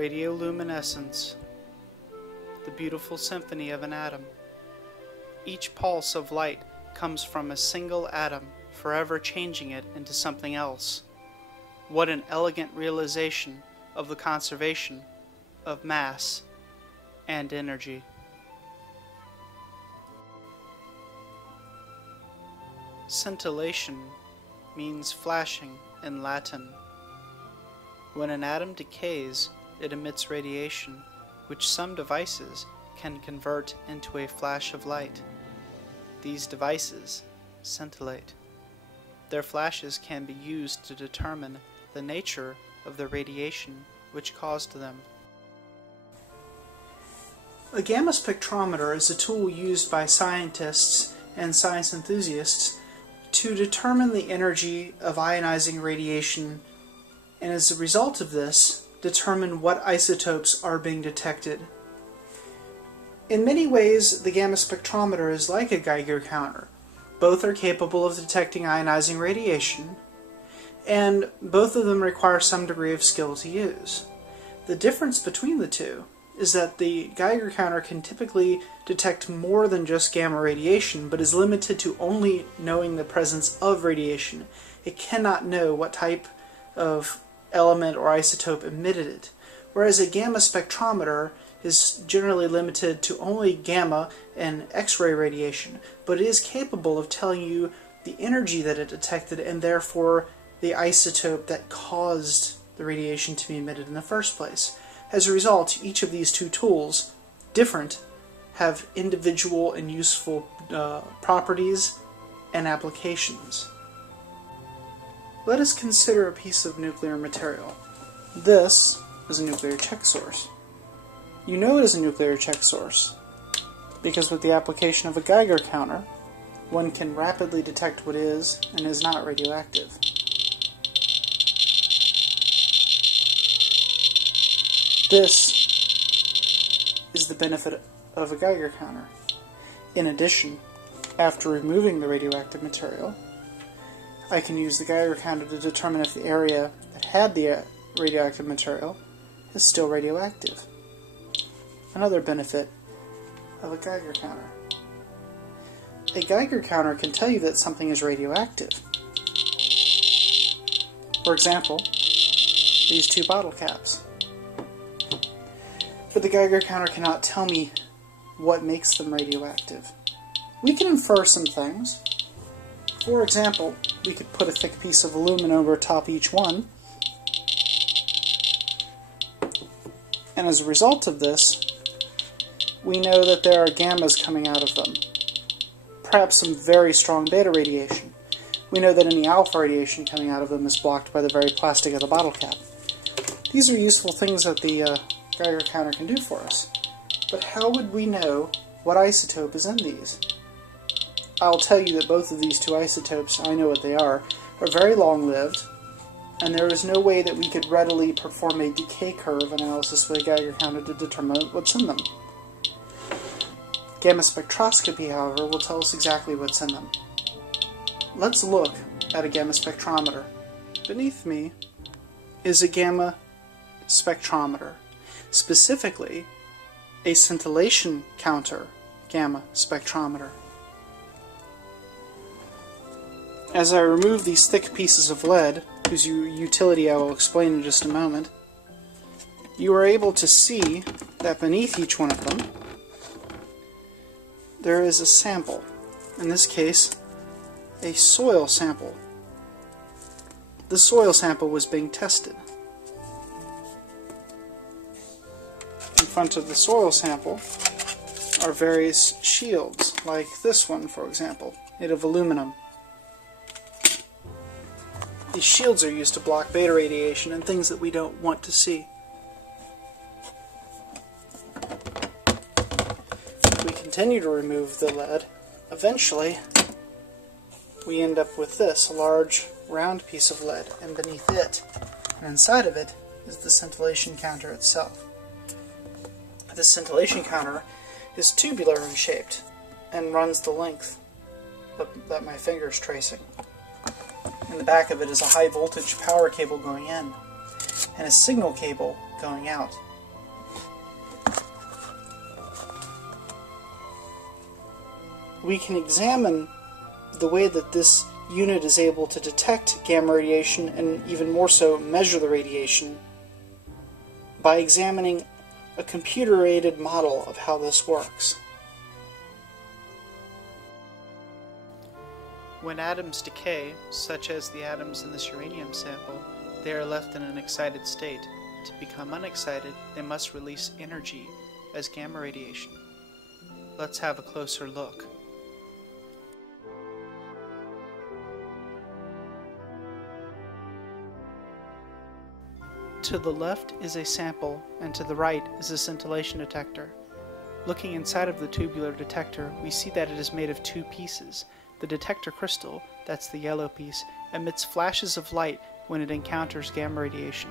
Radioluminescence, the beautiful symphony of an atom. Each pulse of light comes from a single atom, forever changing it into something else. What an elegant realization of the conservation of mass and energy. Scintillation means flashing in Latin. When an atom decays, it emits radiation, which some devices can convert into a flash of light. These devices scintillate. Their flashes can be used to determine the nature of the radiation which caused them. A gamma spectrometer is a tool used by scientists and science enthusiasts to determine the energy of ionizing radiation, and as a result of this, determine what isotopes are being detected. In many ways, the gamma spectrometer is like a Geiger counter. Both are capable of detecting ionizing radiation, and both of them require some degree of skill to use. The difference between the two is that the Geiger counter can typically detect more than just gamma radiation, but is limited to only knowing the presence of radiation. It cannot know what type of element or isotope emitted it, whereas a gamma spectrometer is generally limited to only gamma and X-ray radiation, but it is capable of telling you the energy that it detected and therefore the isotope that caused the radiation to be emitted in the first place. As a result, each of these two tools, different, have individual and useful properties and applications. Let us consider a piece of nuclear material. This is a nuclear check source. You know it is a nuclear check source because with the application of a Geiger counter, one can rapidly detect what is and is not radioactive. This is the benefit of a Geiger counter. In addition, after removing the radioactive material, I can use the Geiger counter to determine if the area that had the radioactive material is still radioactive. Another benefit of a Geiger counter. A Geiger counter can tell you that something is radioactive. For example, these two bottle caps. But the Geiger counter cannot tell me what makes them radioactive. We can infer some things. For example, we could put a thick piece of aluminum over top each one, and as a result of this, we know that there are gammas coming out of them. Perhaps some very strong beta radiation. We know that any alpha radiation coming out of them is blocked by the very plastic of the bottle cap. These are useful things that the Geiger counter can do for us. But how would we know what isotope is in these? I'll tell you that both of these two isotopes, I know what they are very long-lived, and there is no way that we could readily perform a decay curve analysis with a Geiger counter to determine what's in them. Gamma spectroscopy, however, will tell us exactly what's in them. Let's look at a gamma spectrometer. Beneath me is a gamma spectrometer, specifically a scintillation counter gamma spectrometer. As I remove these thick pieces of lead, whose utility I will explain in just a moment, you are able to see that beneath each one of them there is a sample. In this case, a soil sample. The soil sample was being tested. In front of the soil sample are various shields, like this one, for example, made of aluminum. These shields are used to block beta radiation and things that we don't want to see. If we continue to remove the lead, eventually we end up with this, a large round piece of lead, and beneath it, and inside of it, is the scintillation counter itself. This scintillation counter is tubular in shape and runs the length that my finger is tracing. In the back of it is a high voltage power cable going in and a signal cable going out. we can examine the way that this unit is able to detect gamma radiation, and even more so, measure the radiation, by examining a computer-aided model of how this works. When atoms decay, such as the atoms in this uranium sample, they are left in an excited state. To become unexcited, they must release energy as gamma radiation. Let's have a closer look. To the left is a sample, and to the right is a scintillation detector. Looking inside of the tubular detector, we see that it is made of two pieces. The detector crystal, that's the yellow piece, emits flashes of light when it encounters gamma radiation.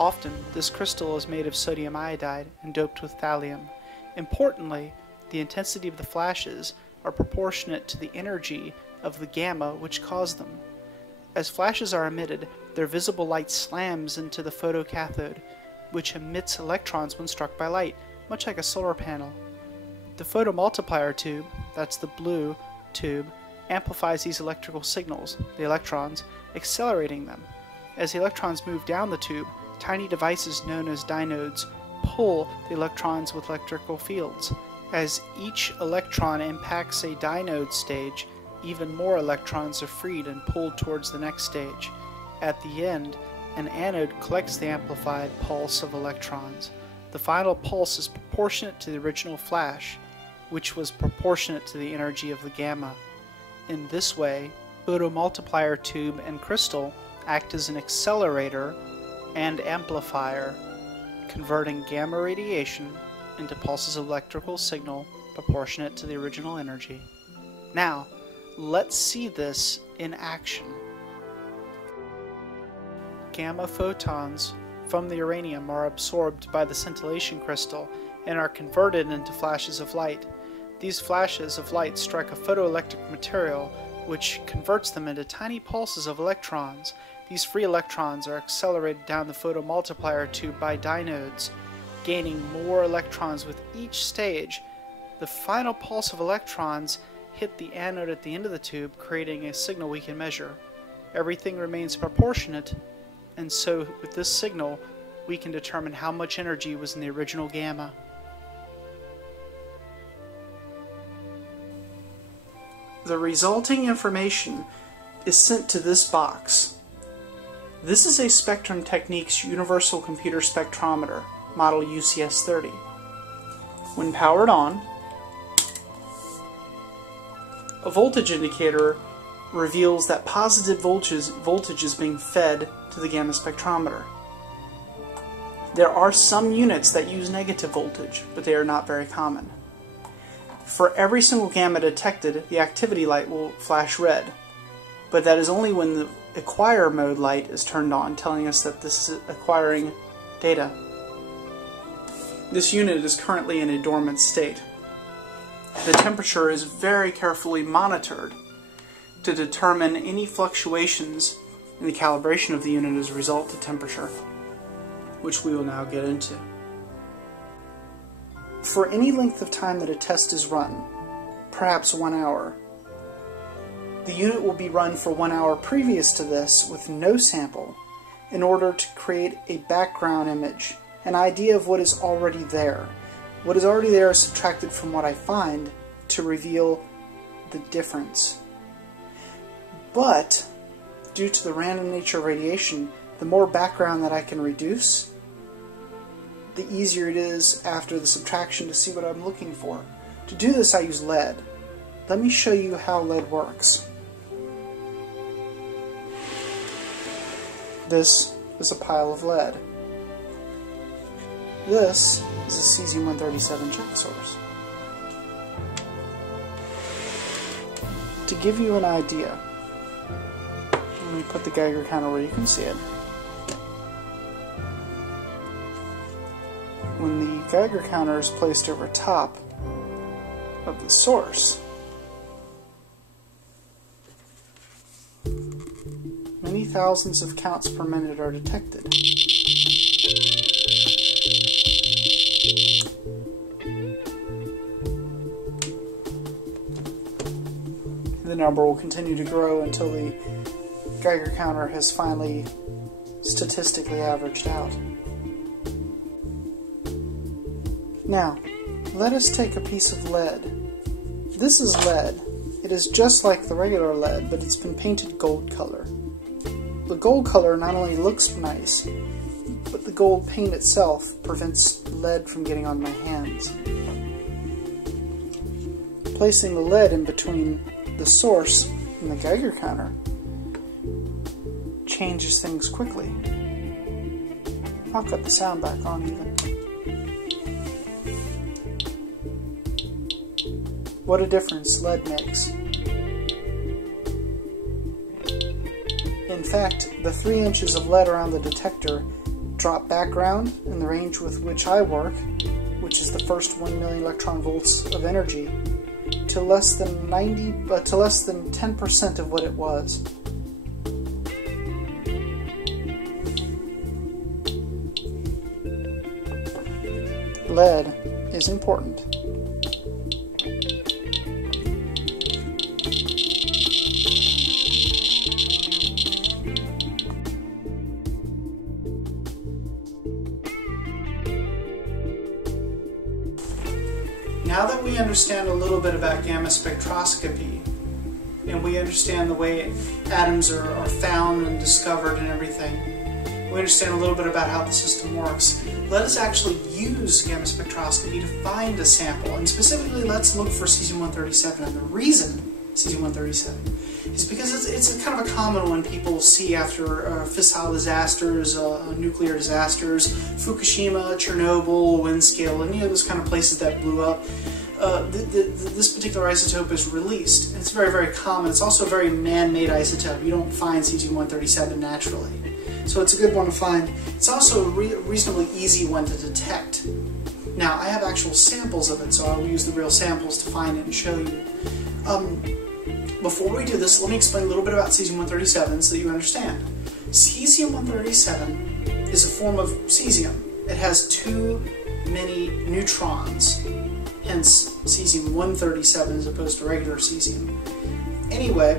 Often, this crystal is made of sodium iodide and doped with thallium. Importantly, the intensity of the flashes are proportionate to the energy of the gamma which caused them. As flashes are emitted, their visible light slams into the photocathode, which emits electrons when struck by light, much like a solar panel. The photomultiplier tube, that's the blue tube, amplifies these electrical signals, the electrons, accelerating them. As the electrons move down the tube, tiny devices known as diodes pull the electrons with electrical fields. As each electron impacts a diode stage, even more electrons are freed and pulled towards the next stage. At the end, an anode collects the amplified pulse of electrons. The final pulse is proportionate to the original flash, which was proportionate to the energy of the gamma. In this way, photomultiplier tube and crystal act as an accelerator and amplifier, converting gamma radiation into pulses of electrical signal proportionate to the original energy. Now, let's see this in action. Gamma photons from the uranium are absorbed by the scintillation crystal and are converted into flashes of light. These flashes of light strike a photoelectric material which converts them into tiny pulses of electrons. These free electrons are accelerated down the photomultiplier tube by diodes, gaining more electrons with each stage. The final pulse of electrons hit the anode at the end of the tube, creating a signal we can measure. Everything remains proportionate, and so with this signal we can determine how much energy was in the original gamma. The resulting information is sent to this box. This is a Spectrum Techniques Universal Computer Spectrometer, model UCS30. When powered on, a voltage indicator reveals that positive voltage is being fed to the Gamma Spectrometer. There are some units that use negative voltage, but they are not very common. For every single gamma detected, the activity light will flash red, but that is only when the acquire mode light is turned on, telling us that this is acquiring data. This unit is currently in a dormant state. The temperature is very carefully monitored to determine any fluctuations in the calibration of the unit as a result of temperature, which we will now get into. For any length of time that a test is run, perhaps 1 hour, the unit will be run for 1 hour previous to this with no sample in order to create a background image, an idea of what is already there. What is already there is subtracted from what I find to reveal the difference. But, due to the random nature of radiation, the more background that I can reduce, the easier it is after the subtraction to see what I'm looking for. To do this, I use lead. Let me show you how lead works. This is a pile of lead. This is a cesium-137 check source. To give you an idea, let me put the Geiger counter where you can see it. When the Geiger counter is placed over top of the source, many thousands of counts per minute are detected. number will continue to grow until the Geiger counter has finally statistically averaged out. Now, let us take a piece of lead. This is lead. It is just like the regular lead, but it's been painted gold color. The gold color not only looks nice, but the gold paint itself prevents lead from getting on my hands. Placing the lead in between the source and the Geiger counter changes things quickly. I'll cut the sound back on even. What a difference lead makes. In fact, the 3 inches of lead around the detector drop background in the range with which I work, which is the first 1 million electron volts of energy, to less than 10% of what it was. Lead is important. Now that we understand a little bit about gamma spectroscopy, and we understand the way atoms are found and discovered and everything, we understand a little bit about how the system works, let us actually use gamma spectroscopy to find a sample. And specifically, let's look for cesium-137. And the reason cesium-137 is because it's a kind of a common one people see after fissile disasters, nuclear disasters, Fukushima, Chernobyl, Windscale, any of those kind of places that blew up. This particular isotope is released, and it's very, very common. It's also a very man-made isotope. You don't find cesium-137 naturally. So it's a good one to find. It's also a reasonably easy one to detect. Now, I have actual samples of it, so I will use the real samples to find it and show you. Before we do this, let me explain a little bit about cesium-137 so that you understand. Cesium-137 is a form of cesium. It has too many neutrons, hence cesium-137 as opposed to regular cesium. Anyway,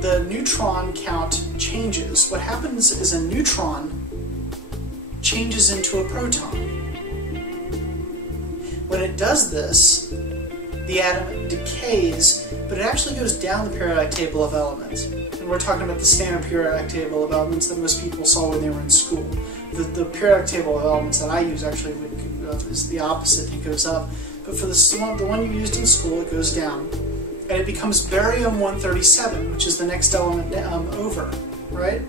the neutron count changes. What happens is a neutron changes into a proton. When it does this, the atom decays, but it actually goes down the periodic table of elements. And we're talking about the standard periodic table of elements that most people saw when they were in school. The periodic table of elements that I use actually is the opposite, it goes up. But for the one you used in school, it goes down. And it becomes barium-137, which is the next element over, right?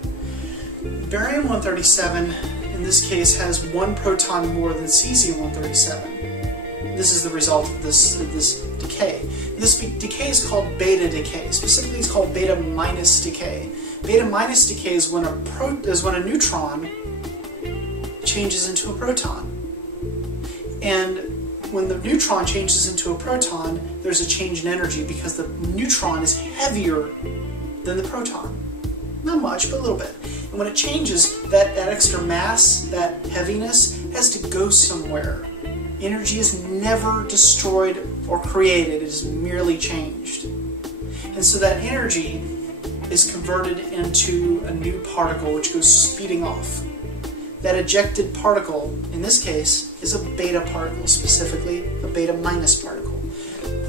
Barium-137, in this case, has 1 proton more than cesium-137. This is the result of this decay. This decay is called beta decay. Specifically, it's called beta minus decay. Beta minus decay is when a neutron changes into a proton. And when the neutron changes into a proton, there's a change in energy because the neutron is heavier than the proton. Not much, but a little bit. And when it changes, that extra mass, that heaviness, has to go somewhere. Energy is never destroyed or created, it is merely changed. And so that energy is converted into a new particle which goes speeding off. That ejected particle, in this case, is a beta particle, specifically a beta minus particle.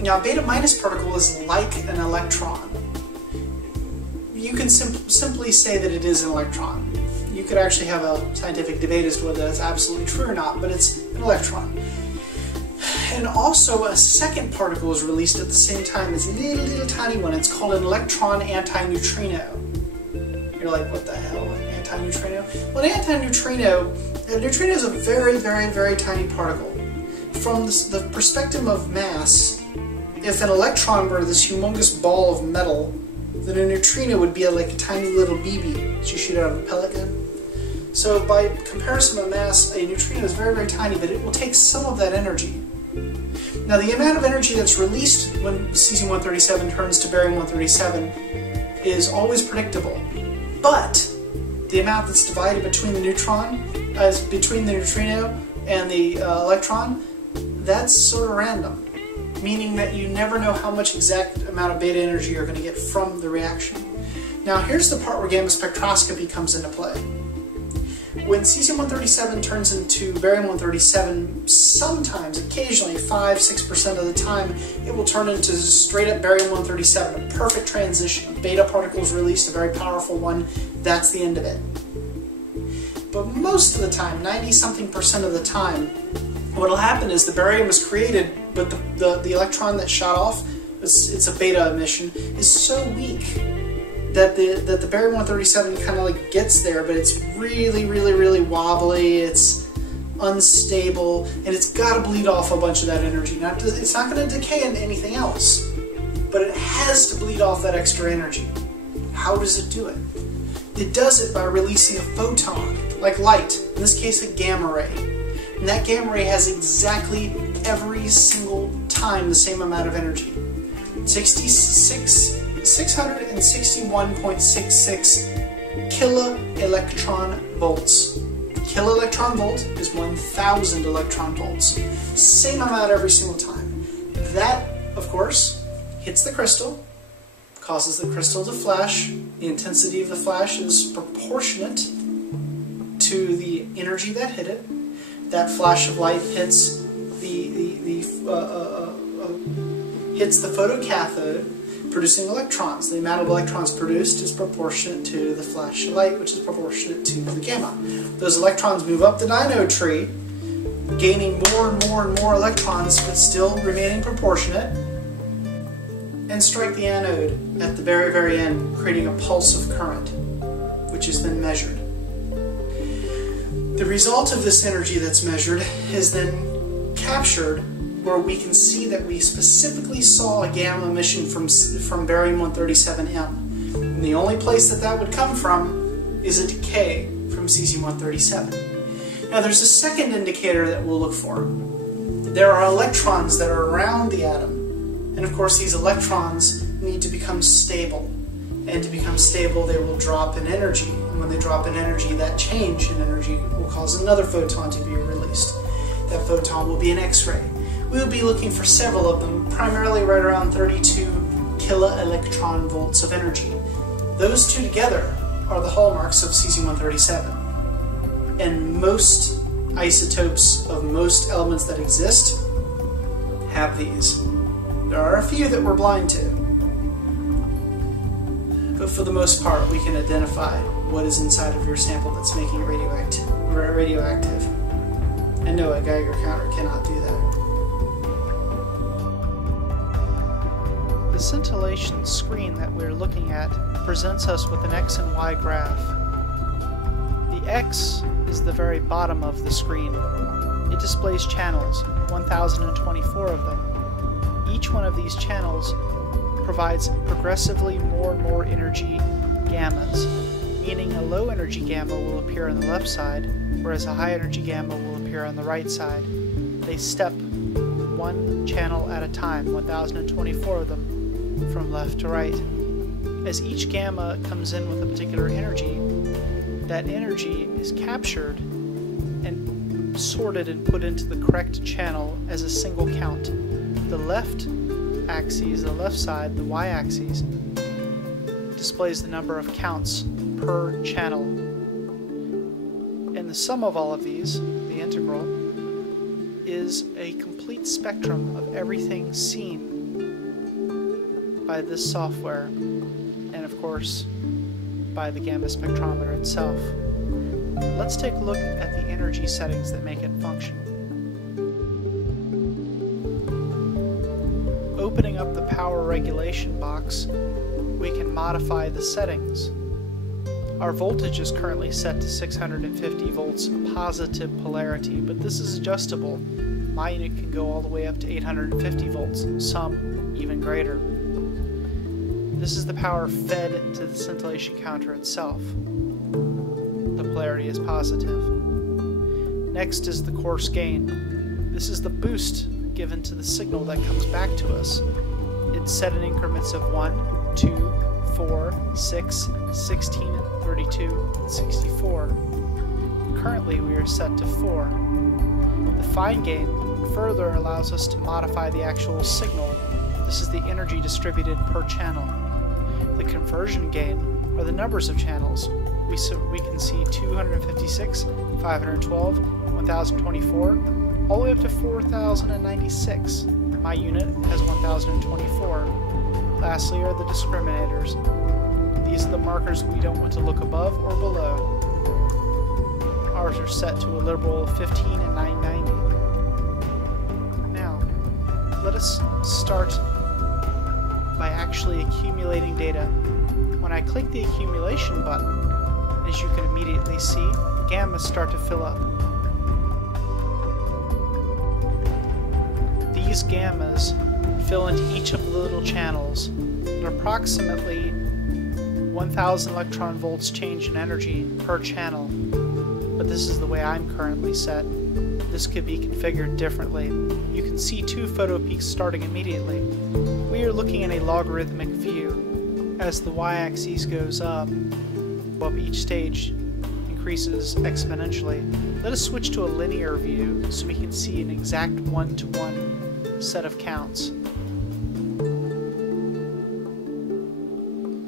Now, a beta minus particle is like an electron. You can simply say that it is an electron. You could actually have a scientific debate as to whether that's absolutely true or not, but it's an electron. And also a second particle is released at the same time. It's a little tiny one. It's called an electron antineutrino. You're like, what the hell? Antineutrino? Well, an antineutrino, a neutrino is a very, very, very tiny particle. From the perspective of mass, if an electron were this humongous ball of metal, then a neutrino would be like a tiny little BB that you shoot out of a pellet gun. So by comparison of mass, a neutrino is very, very tiny, but it will take some of that energy. Now, the amount of energy that's released when cesium-137 turns to barium-137 is always predictable, but the amount that's divided between the between the neutrino and the electron, that's sort of random. meaning that you never know how much exact amount of beta energy you're going to get from the reaction. Now here's the part where gamma spectroscopy comes into play. When cesium-137 turns into barium-137, sometimes, occasionally, 5–6% of the time, it will turn into straight-up barium-137, a perfect transition. A beta particle is released, a very powerful one. That's the end of it. But most of the time, 90-something% of the time, what will happen is the barium is created, but the electron that shot off, it's a beta emission, is so weak that the barium-137 kind of like gets there, but it's really wobbly, it's unstable, and it's got to bleed off a bunch of that energy. Now, it's not going to decay into anything else, but it has to bleed off that extra energy. How does it do it? It does it by releasing a photon, like light, in this case a gamma ray. And that gamma ray has exactly every single time the same amount of energy. 661.66 kiloelectron volts. Kiloelectron volt is 1,000 electron volts. Same amount every single time. That, of course, hits the crystal, causes the crystal to flash. The intensity of the flash is proportionate to the energy that hit it. That flash of light hits hits the photocathode, producing electrons. The amount of electrons produced is proportionate to the flash of light, which is proportionate to the gamma. Those electrons move up the dynode tree, gaining more and more and more electrons, but still remaining proportionate, and strike the anode at the very, very end, creating a pulse of current, which is then measured. The result of this energy that's measured is then captured, where we can see that we specifically saw a gamma emission from barium-137M. And the only place that would come from is a decay from cesium-137. Now there's a second indicator that we'll look for. There are electrons that are around the atom, and of course these electrons need to become stable. And to become stable, they will drop in energy. And when they drop in energy, that change in energy will cause another photon to be released. That photon will be an X-ray. We will be looking for several of them, primarily right around 32 kiloelectron volts of energy. Those two together are the hallmarks of cesium-137. And most isotopes of most elements that exist have these. There are a few that we're blind to, but for the most part we can identify what is inside of your sample that's making it radioactive. And no, a Geiger counter cannot do that. The scintillation screen that we're looking at presents us with an X and Y graph. The X is the very bottom of the screen. It displays channels, 1,024 of them. Each one of these channels provides progressively more and more energy gammas, meaning a low energy gamma will appear on the left side, whereas a high energy gamma will appear on the right side. They step one channel at a time, 1,024 of them, from left to right. As each gamma comes in with a particular energy, that energy is captured and sorted and put into the correct channel as a single count. The left axis, the left side, the y-axis, displays the number of counts per channel. And the sum of all of these, the integral, is a complete spectrum of everything seen by this software, and of course by the Gamma Spectrometer itself. Let's take a look at the energy settings that make it function. Opening up the power regulation box, we can modify the settings. Our voltage is currently set to 650 volts positive polarity, but this is adjustable. My unit can go all the way up to 850 volts, some even greater. This is the power fed to the scintillation counter itself. The polarity is positive. Next is the coarse gain. This is the boost given to the signal that comes back to us. It's set in increments of 1, 2, 4, 6, 16, 32, and 64. Currently we are set to 4. The fine gain further allows us to modify the actual signal. This is the energy distributed per channel. The conversion gain are the numbers of channels. We can see 256, 512, 1024, all the way up to 4096. My unit has 1024. Lastly are the discriminators. These are the markers we don't want to look above or below. Ours are set to a liberal 15 and 990. Now, let us start by actually accumulating data. When I click the accumulation button, as you can immediately see, gammas start to fill up. These gammas fill into each of the little channels at approximately 1000 electron volts change in energy per channel. But this is the way I'm currently set. This could be configured differently. You can see 2 photo peaks starting immediately. We are looking at a logarithmic view. As the y-axis goes up, above each stage increases exponentially. Let us switch to a linear view so we can see an exact one-to-one set of counts.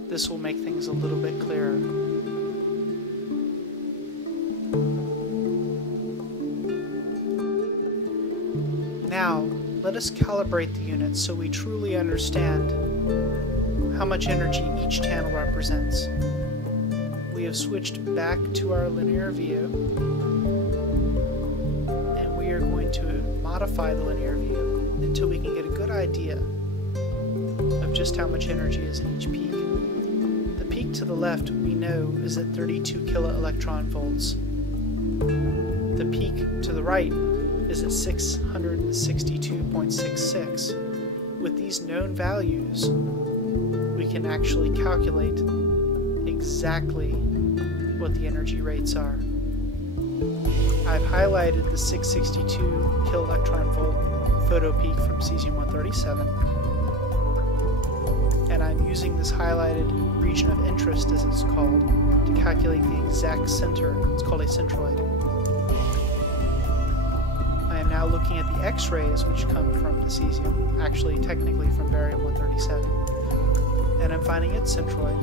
This will make things a little bit clearer. Now, let us calibrate the unit so we truly understand how much energy each channel represents. We have switched back to our linear view, and we are going to modify the linear view until we can get a good idea of just how much energy is in each peak. The peak to the left we know is at 32 kiloelectron volts. The peak to the right is at 662.66. With these known values, we can actually calculate exactly what the energy rates are. I've highlighted the 662 kiloelectron volt photo peak from cesium-137, and I'm using this highlighted region of interest, as it's called, to calculate the exact center. It's called a centroid. I am now looking at the X-rays which come from the cesium, actually technically from barium-137, and I'm finding its centroid.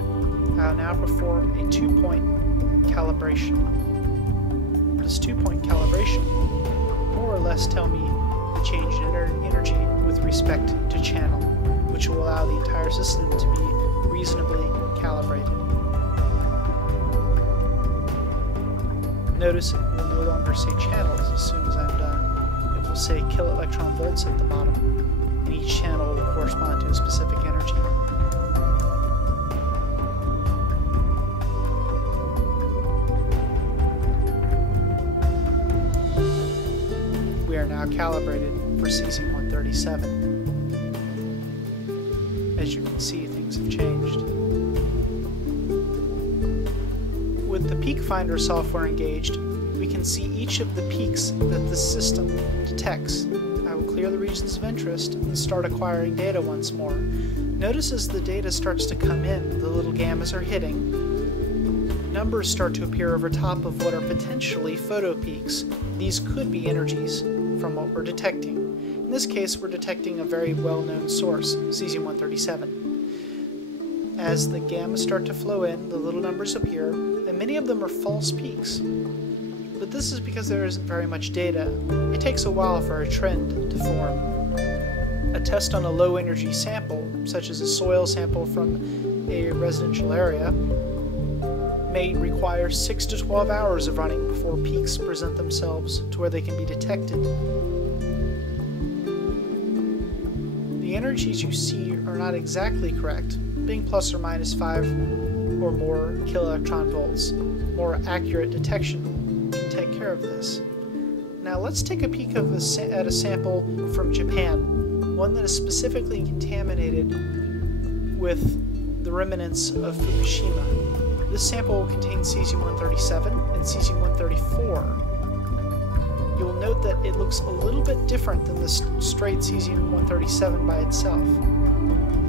I'll now perform a 2-point calibration. This 2-point calibration more or less tell me the change in energy with respect to channel, which will allow the entire system to be reasonably calibrated. Notice it will no longer say channels as soon as I'm done. It will say kiloelectron volts at the bottom, and each channel will correspond to a specific energy. We are now calibrated for cesium-137. As you can see, things have changed. With the peak finder software engaged, we can see each of the peaks that the system detects. I will clear the regions of interest and start acquiring data once more. Notice as the data starts to come in, the little gammas are hitting. Numbers start to appear over top of what are potentially photo peaks. These could be energies from what we're detecting. In this case, we're detecting a very well-known source, cesium-137. As the gammas start to flow in, the little numbers appear, and many of them are false peaks. But this is because there isn't very much data. It takes a while for a trend to form. A test on a low-energy sample, such as a soil sample from a residential area, may require 6 to 12 hours of running before peaks present themselves to where they can be detected. The energies you see are not exactly correct, being plus or minus 5 or more kiloelectron volts. More accurate detection can take care of this. Now let's take a peek at a sample from Japan, one that is specifically contaminated with the remnants of Fukushima. This sample will contain cesium-137 and cesium-134. You'll note that it looks a little bit different than the straight cesium-137 by itself.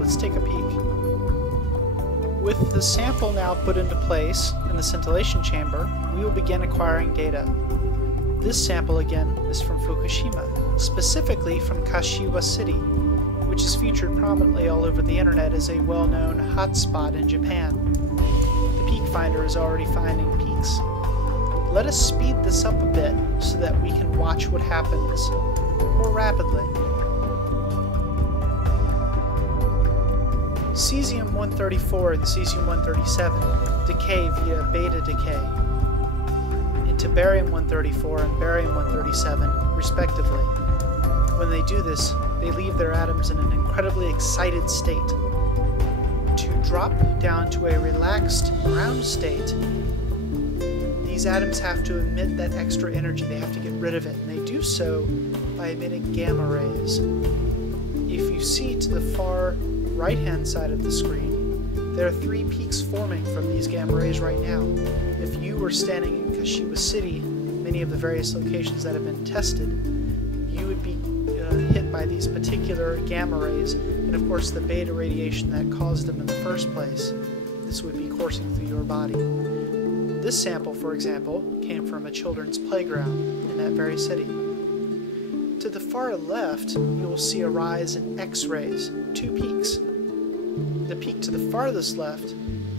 Let's take a peek. With the sample now put into place in the scintillation chamber, we will begin acquiring data. This sample again is from Fukushima, specifically from Kashiwa City, which is featured prominently all over the internet as a well-known hotspot in Japan. The peak finder is already finding peaks. Let us speed this up a bit so that we can watch what happens more rapidly. Cesium-134 and Cesium-137 decay via beta decay into Barium-134 and Barium-137, respectively. When they do this, they leave their atoms in an incredibly excited state. To drop down to a relaxed ground state, these atoms have to emit that extra energy. They have to get rid of it, and they do so by emitting gamma rays. If you see to the far right-hand side of the screen, there are 3 peaks forming from these gamma rays right now. If you were standing in Kashiwa City, many of the various locations that have been tested, you would be hit by these particular gamma rays, and of course the beta radiation that caused them in the first place. This would be coursing through your body. This sample, for example, came from a children's playground in that very city. To the far left, you will see a rise in X-rays, 2 peaks. The peak to the farthest left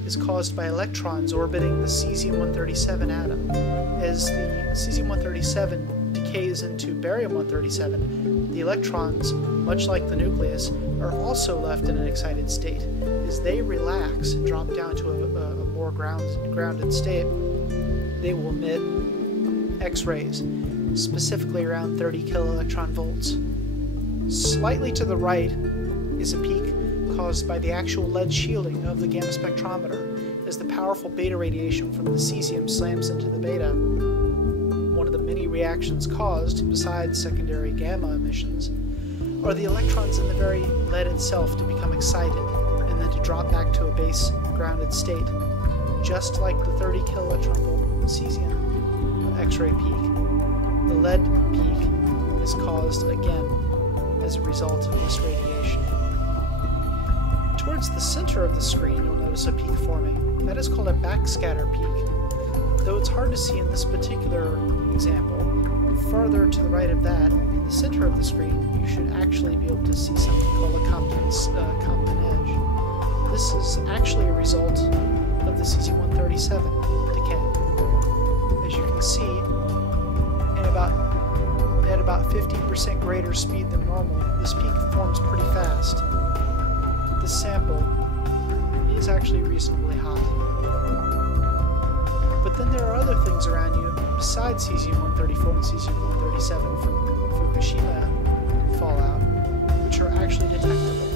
is caused by electrons orbiting the cesium-137 atom. As the cesium-137 decays into barium-137, the electrons, much like the nucleus, are also left in an excited state. As they relax and drop down to a more grounded state, they will emit X-rays, specifically around 30 kiloelectron volts. Slightly to the right is a peak caused by the actual lead shielding of the Gamma Spectrometer. As the powerful beta radiation from the cesium slams into the beta, one of the many reactions caused, besides secondary gamma emissions, are the electrons in the very lead itself to become excited and then to drop back to a base grounded state, just like the 30 kiloelectron volt cesium X-ray peak. The lead peak is caused again as a result of this radiation. Towards the center of the screen, you'll notice a peak forming. That is called a backscatter peak. Though it's hard to see in this particular example, farther to the right of that, in the center of the screen, you should actually be able to see something called a Compton edge. This is actually a result of the cesium-137 decay. As you can see, at about 15% greater speed than normal, this peak forms pretty fast. This sample is actually reasonably hot. But then there are other things around you besides cesium-134 and cesium-137 from Fukushima fallout, which are actually detectable.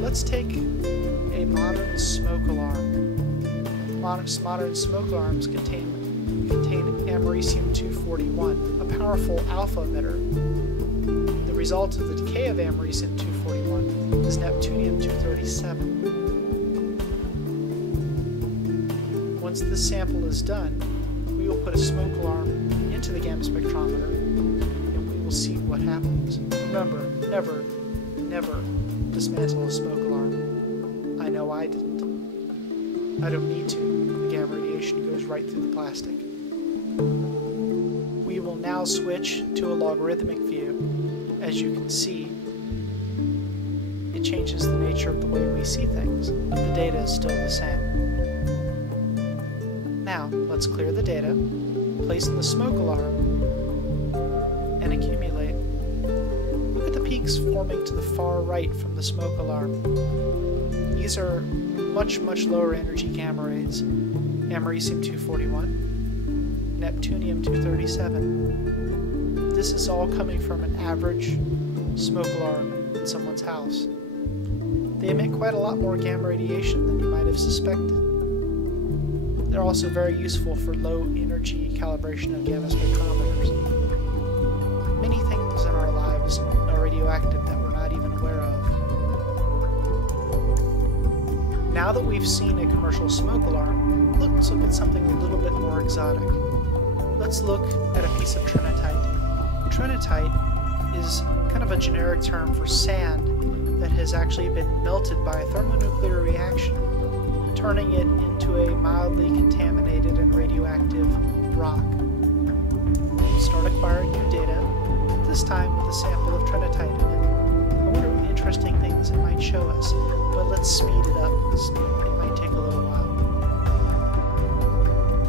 Let's take a modern smoke alarm. Modern smoke alarms contain americium-241, a powerful alpha emitter. The result of the decay of americium-241 is neptunium-237. Once this sample is done, we will put a smoke alarm into the Gamma Spectrometer and we will see what happens. Remember, never dismantle a smoke alarm. I know I didn't. I don't need to. The gamma radiation goes right through the plastic. We will now switch to a logarithmic view. As you can see, it changes the nature of the way we see things, but the data is still the same. Now, let's clear the data, place in the smoke alarm, and accumulate. Look at the peaks forming to the far right from the smoke alarm. These are much lower energy gamma rays. Americium-241, Neptunium-237. This is all coming from an average smoke alarm in someone's house. They emit quite a lot more gamma radiation than you might have suspected. They're also very useful for low energy calibration of gamma spectrometers. Many things in our lives are radioactive that we're not even aware of. Now that we've seen a commercial smoke alarm, let's look at something a little bit more exotic. Let's look at a piece of Trinitite. Trinitite is kind of a generic term for sand that has actually been melted by a thermonuclear reaction, turning it into a mildly contaminated and radioactive rock. start acquiring new data, this time with a sample of Trinitite in it. I wonder what interesting things it might show us, but let's speed it up because it might take a little while.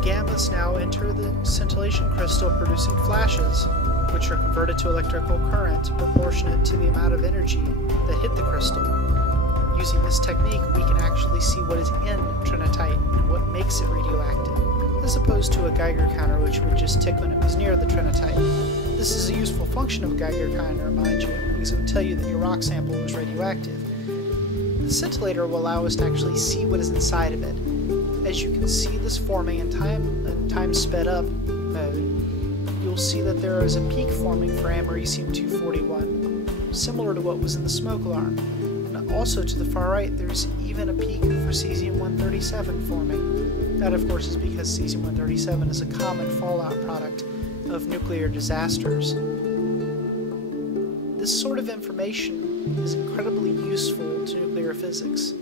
Gammas now enter the scintillation crystal producing flashes, which are converted to electrical current proportionate to the amount of energy that hit the crystal. Using this technique, we can actually see what is in Trinitite and what makes it radioactive, as opposed to a Geiger counter, which would just tick when it was near the Trinitite. This is a useful function of a Geiger counter, mind you, because it would tell you that your rock sample was radioactive. The scintillator will allow us to actually see what is inside of it. As you can see this forming in time sped up mode, you'll see that there is a peak forming for americium-241, similar to what was in the smoke alarm. And also to the far right, there's even a peak for cesium-137 forming. That, of course, is because cesium-137 is a common fallout product of nuclear disasters. This sort of information is incredibly useful to nuclear physics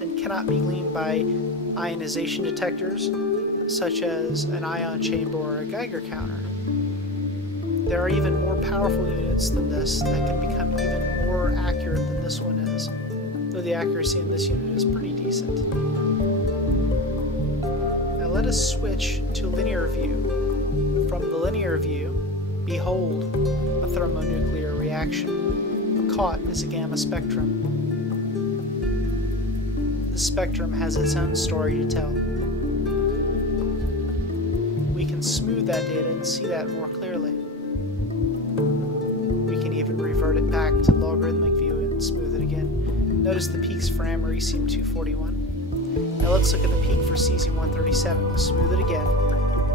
and cannot be gleaned by ionization detectors, such as an ion chamber or a Geiger counter. There are even more powerful units than this that can become even more accurate than this one is, though the accuracy in this unit is pretty decent. Now let us switch to linear view. From the linear view, behold a thermonuclear reaction. Caught is a gamma spectrum. The spectrum has its own story to tell. We can smooth that data and see that more clearly. We can even revert it back to logarithmic view and smooth it again. Notice the peaks for americium-241. Now let's look at the peak for cesium-137. We'll smooth it again.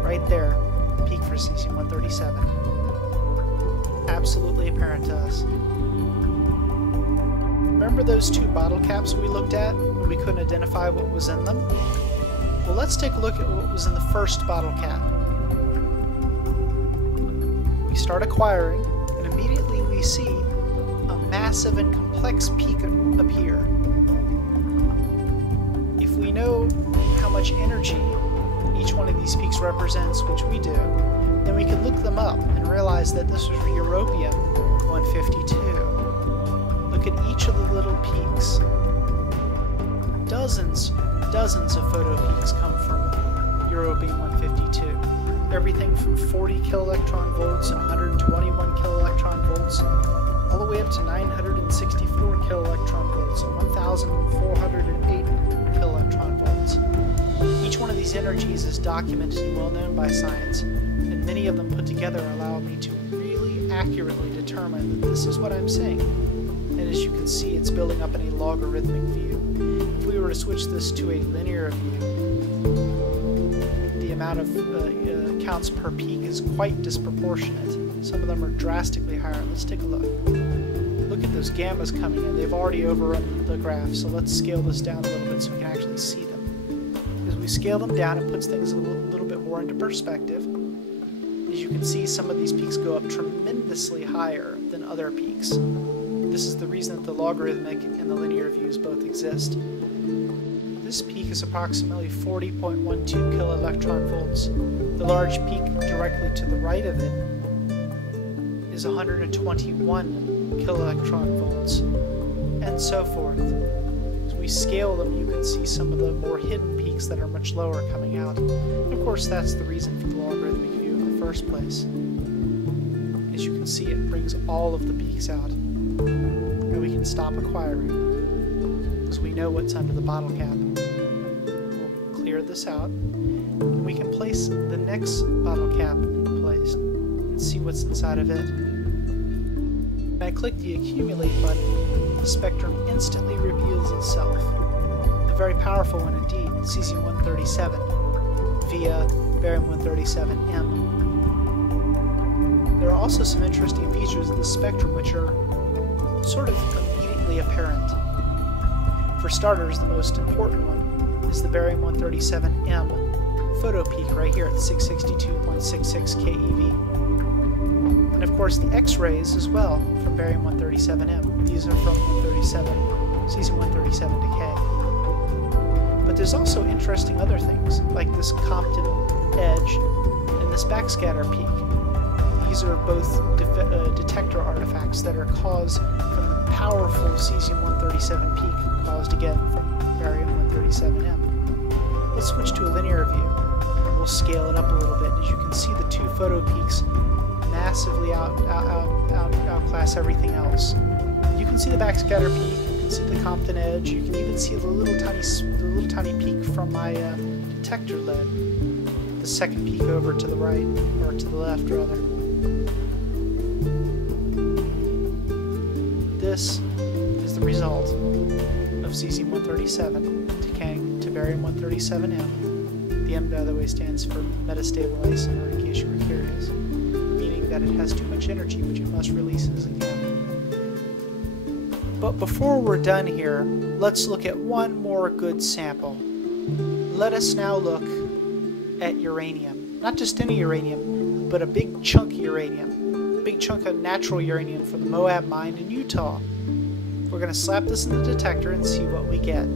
Right there, the peak for cesium-137. Absolutely apparent to us. Remember those two bottle caps we looked at when we couldn't identify what was in them? Well, let's take a look at what was in the first bottle cap. We start acquiring, and immediately we see a massive and complex peak appear. If we know how much energy each one of these peaks represents, which we do, then we can look them up and realize that this was europium-152. Look at each of the little peaks. Dozens of photo peaks come from europium-152. Everything from 40 kiloelectron volts and 121 kiloelectron volts, all the way up to 964 kiloelectron volts and 1,408 kiloelectron volts. Each one of these energies is documented and well known by science, and many of them put together allow me to really accurately determine that this is what I'm seeing. And as you can see, it's building up in a logarithmic view. If we were to switch this to a linear view, the amount of counts per peak is quite disproportionate. Some of them are drastically higher. Let's take a look. Look at those gammas coming in. They've already overrun the graph, so let's scale this down a little bit so we can actually see them. As we scale them down, it puts things a little bit more into perspective. As you can see, some of these peaks go up tremendously higher than other peaks. This is the reason that the logarithmic and the linear views both exist. This peak is approximately 40.12 kiloelectron volts. The large peak directly to the right of it is 121 kiloelectron volts, and so forth. As we scale them, you can see some of the more hidden peaks that are much lower coming out. And of course, that's the reason for the logarithmic view in the first place. As you can see, it brings all of the peaks out. And we can stop acquiring, because we know what's under the bottle cap. We'll clear this out, and we can place the next bottle cap into place and see what's inside of it. When I click the accumulate button, the spectrum instantly reveals itself. A very powerful one indeed, cesium-137 via barium-137M. There are also some interesting features of the spectrum which are sort of immediately apparent. For starters, the most important one is the barium-137M photo peak right here at 662.66 keV. And of course the X-rays as well from barium-137M. These are from cesium-137 decay. But there's also interesting other things, like this Compton edge and this backscatter peak. these are both detector artifacts that are caused from the powerful cesium-137 peak caused again from barium-137M. Let's switch to a linear view. We'll scale it up a little bit. As you can see, the two photo peaks massively outclass everything else. You can see the backscatter peak, you can see the Compton edge, you can even see the little tiny peak from my detector lead. The second peak over to the right, or to the left rather. This is the result of cesium-137 decaying to barium-137M. The M, by the way, stands for metastable isomer, in case you were curious, meaning that it has too much energy, which it must release as a gamma. But before we're done here, let's look at one more good sample. Let us now look at uranium. Not just any uranium, but a big chunk of uranium. A big chunk of natural uranium from the Moab mine in Utah. We're going to slap this in the detector and see what we get.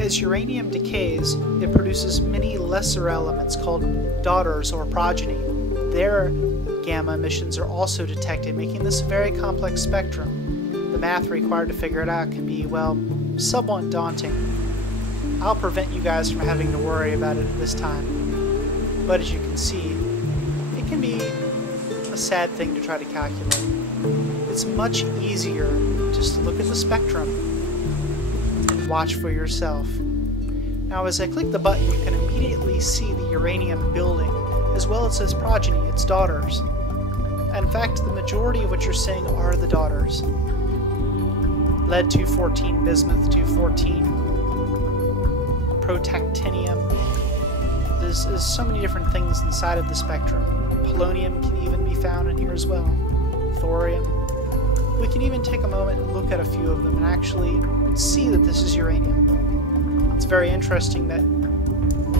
As uranium decays, it produces many lesser elements called daughters or progeny. Their gamma emissions are also detected, making this a very complex spectrum. The math required to figure it out can be, well, somewhat daunting. I'll prevent you guys from having to worry about it this time. But as you can see, it can be a sad thing to try to calculate. It's much easier just to look at the spectrum and watch for yourself. Now as I click the button, you can immediately see the uranium building, as well as its progeny, its daughters. And in fact, the majority of what you're seeing are the daughters. Lead-214, bismuth-214, protactinium. There's so many different things inside of the spectrum. Polonium can even be found in here as well. Thorium. We can even take a moment and look at a few of them and actually see that this is uranium. It's very interesting that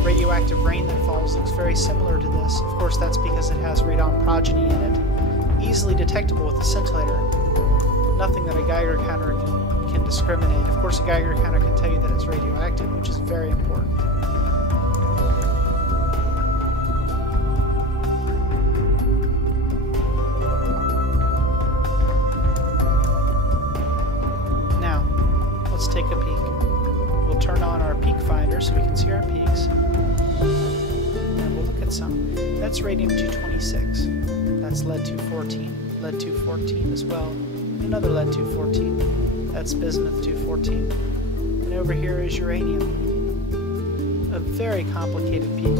radioactive rain that falls looks very similar to this. Of course, that's because it has radon progeny in it. Easily detectable with a scintillator. Nothing that a Geiger counter can discriminate. Of course, a Geiger counter can tell you that it's radioactive, which is very important. Now, let's take a peek. We'll turn on our peak finder so we can see our peaks. And we'll look at some. That's radium-226. That's lead-214. Lead-214 as well. Another lead-214. That's bismuth-214. And over here is uranium. A very complicated peak.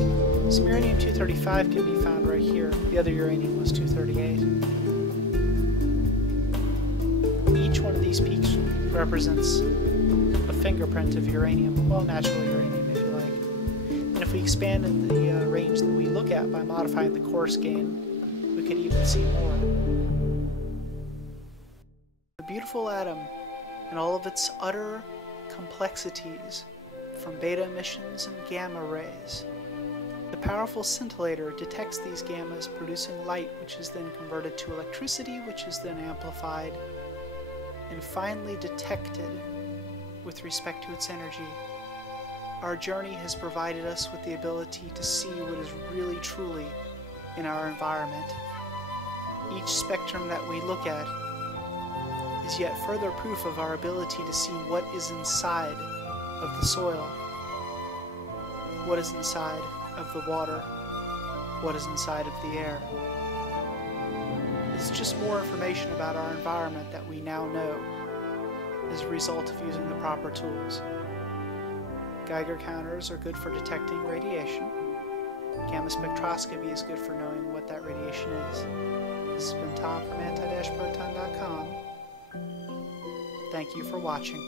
Some uranium-235 can be found right here. The other uranium was 238. Each one of these peaks represents a fingerprint of uranium. Well, natural uranium, if you like. And if we expanded the range that we look at by modifying the coarse gain, we could even see more. The beautiful atom and all of its utter complexities, from beta emissions and gamma rays. The powerful scintillator detects these gammas, producing light, which is then converted to electricity, which is then amplified and finally detected with respect to its energy. Our journey has provided us with the ability to see what is really truly in our environment. Each spectrum that we look at is yet further proof of our ability to see what is inside of the soil, what is inside of the water, what is inside of the air. It's just more information about our environment that we now know as a result of using the proper tools. Geiger counters are good for detecting radiation. Gamma spectroscopy is good for knowing what that radiation is. This has been Tom from anti-proton.com. Thank you for watching.